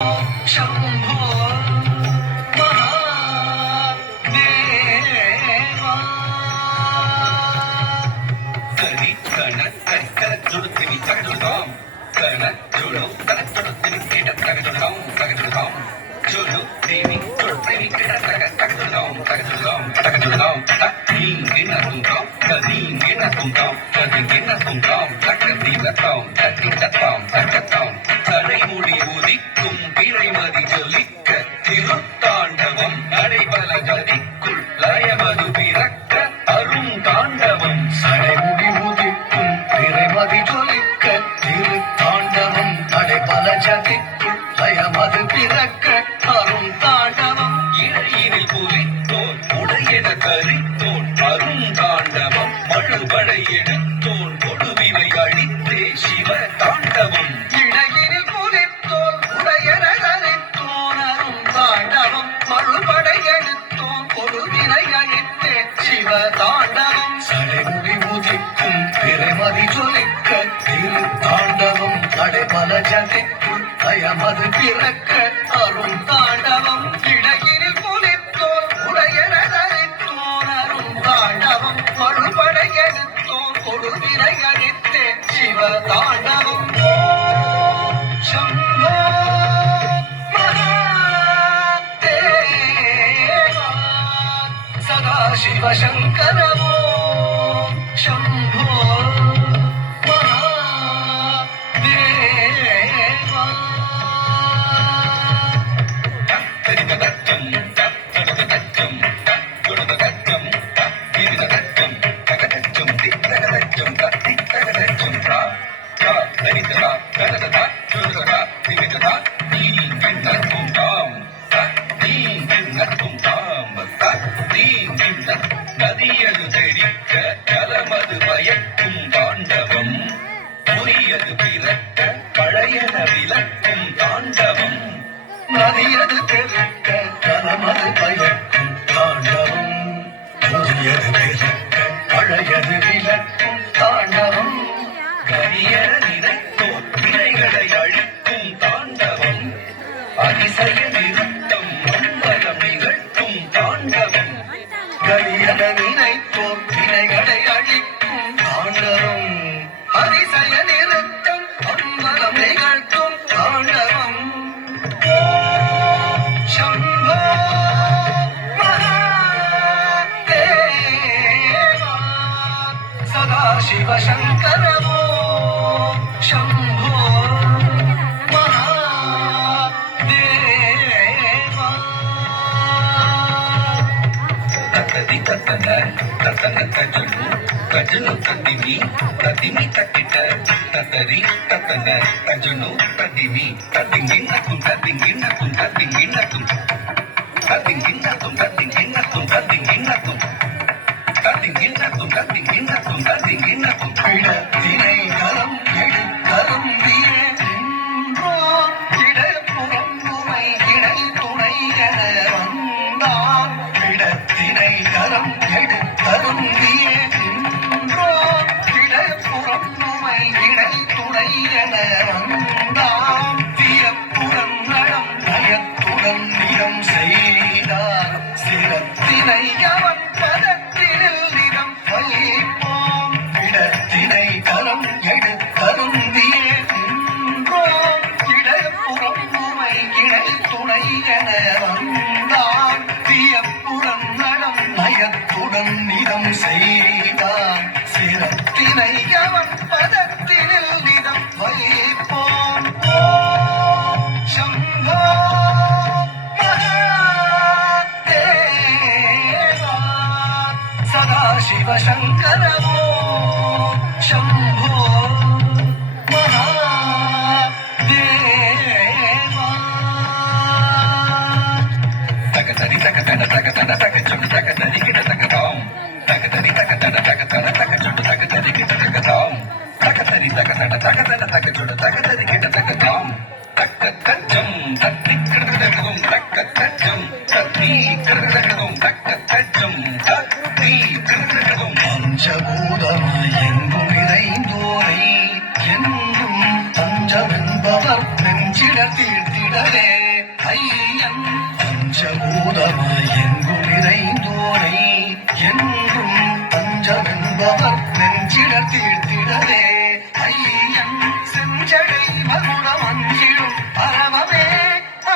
शंभो महादेवा करी कण जुड़ती तगजुड़दाम कण जुड़ो तगजुड़ती किट तगजुड़दाम तगजुड़दाम जुड़ो देवी जुड़ती किट तगजुड़दाम तगजुड़दाम तगजुड़दाम नीं गिना तुमदाम कदीं गिना तुमदाम कदीं गिना तुमदाम तगदी लताम तगदी लताम तगदाम तड़ை முடி உதிக்கும் பிறைமதி ஜொலிக்க திருத்தாண்டவம் நடைபல ஜதிக்குள் லயமது பிறக்க அருந்தாண்டவம் சடைமுடி உதிக்கும் பிறைமதி ஜொலிக்க திருத்தாண்டவம் நடைபல ஜதிக்குள் லயமது பிறக்க அருந்தாண்டவம் இடையினில் புலித்தோன் உடையன கரித்தோன் அருந்தாண்டவம் மழுபடை எடுத்தோன் கொடுவினை அழித்தே சிவ தாண்டவம் தாண்டவம் சடைமுடி உதிக்கும் பிறைமதி ஜொலிக்க திருத்தாண்டவம் நடைபல ஜதிக்குள் லயமது பிறக்க அரும் தாண்டவம் இடையினில் புலித்தோன் உடையன தரித்தோன் அரும் தாண்டவம் மறுபடை எடுத்தோன் கொடுவினை அழித்தே சிவ தாண்டவம் சம்போ शिव शंकर शंभो महादेवा நதியது தெடிக்க கலமது பயக்கும் தாண்டவம் புரியது பிறக்க பழையன விளக்கும் தாண்டவம் நதியது தெடிக்க கலமது பயக்கும் தாண்டவம் புரியது பிறக்க பழையது விளக்கும் தாண்டவம் கரியர நினைத்தோர் வினைகளை அழிக்கும் தாண்டவம் அதிசய நிறுத்தம் மங்களம் நிகழ்த்தும் தாண்டவம் கரியன நினைத்தோர் வினைகளை அழிக்கும் தாண்டவம் அதிசய நிறுத்தம் மங்களம் நிகழ்த்தும் தாண்டவம் சம்போ மகாதேவா சதாசிவ சங்கர शंभो महादेवा तत्तदि तत्तन तत्तन तजनु तजनु तदिमी तदिमी तक्किट तत्तरि तत्तन तजनु तदिमी तदिंगिन्नकुं तदिंगिन्नकुं तदिंगिन्नकुं तदिंगिन्नकुं तदिंगिन्नकुं तदिंगिन्नकुं तदिंगिन्नकुं तदिंगिन्नकुं तदिंगिन्नकुं தினை கரம் எடு கரும் வீரோ இடப்புறம் துணை இணை துணை என வந்தான் இடத்தினை கரம் எடு கரும் வீரோ இடப்புறம் துணை இணை துணை என வந்தான் தீயப்புறம் நடம் நயத்துடன் நிறம் செய்தார் சிரத்தினை அவன் பதத்தினில் நிறம் வைப்போம் இடத்தினை கரம் எடு கருந்தியே இடப்புறம் துணை இணை துணை என வந்தான் தீயப்புறம் நடம் நயத்துடன் நிறம் செய்தான் சிரத்தினை அவன் பதத்தினில் நிறம் வைப்போம் சம்போ மகாதேவா சதாசிவ சங்கர शंभो महादेवा तकतरि तकतन तकतन तकजुम तकतरि किट तकताम तकतरि तकतन तकतन तकजुम तकतरि किट तकताम तकतरि तकतन तकतन तकजुम तकतरि किट तकताम तकतजम तत्तिकड़दगुम तकतजम तत्तिकड़दगुम तकतजम तत्तिकड़दगुम पंचभूतमाय எங்கும் நிறைந்தோரை என்னும் தஞ்சமென்பவர் நெஞ்சிட தீர்த்திட தீர்த்திடவே ஐயன் பஞ்சபூதமாய் எங்கும் நிறைந்தோரை என்றும் பஞ்சமென்பவர் நெஞ்சிடர் தீர்த்திடவே ஐயன் செஞ்சடை மகுடம் அஞ்சிடும் பரவமே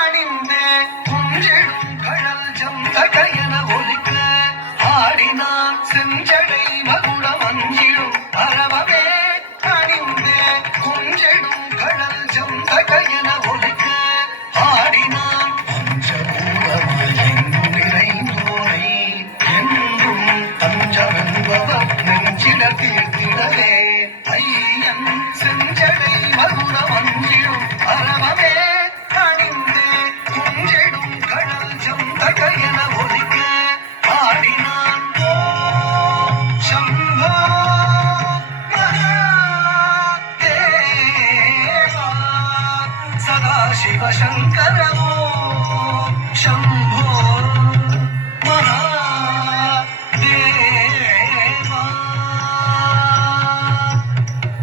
அணிந்தே குஞ்சிடும் கடல் ஜந்தக என ஒலிக்க ஆடினான் செஞ்சடை மகுடம் அஞ்சிடும் பரவமே அணிந்தே குஞ்சிடும் கடல் ஜந்தக என ஒலிக்க ஆடினான் பஞ்சபூதமாய் எங்கும் நிறைந்தோரை என்றும் தஞ்சமென்பவர் நெஞ்சிட தீர்த்திடவே ஐயன் செஞ்சடை மகுடம் அஞ்சிடும் பரவமே அணிந்தே குஞ்சிடும் கடல் ஜந்தக என ஒலிக்க ஆடினான் ஓம் சம்போ மகாதேவா சதாசிவ சங்கர ஓம் சம்போ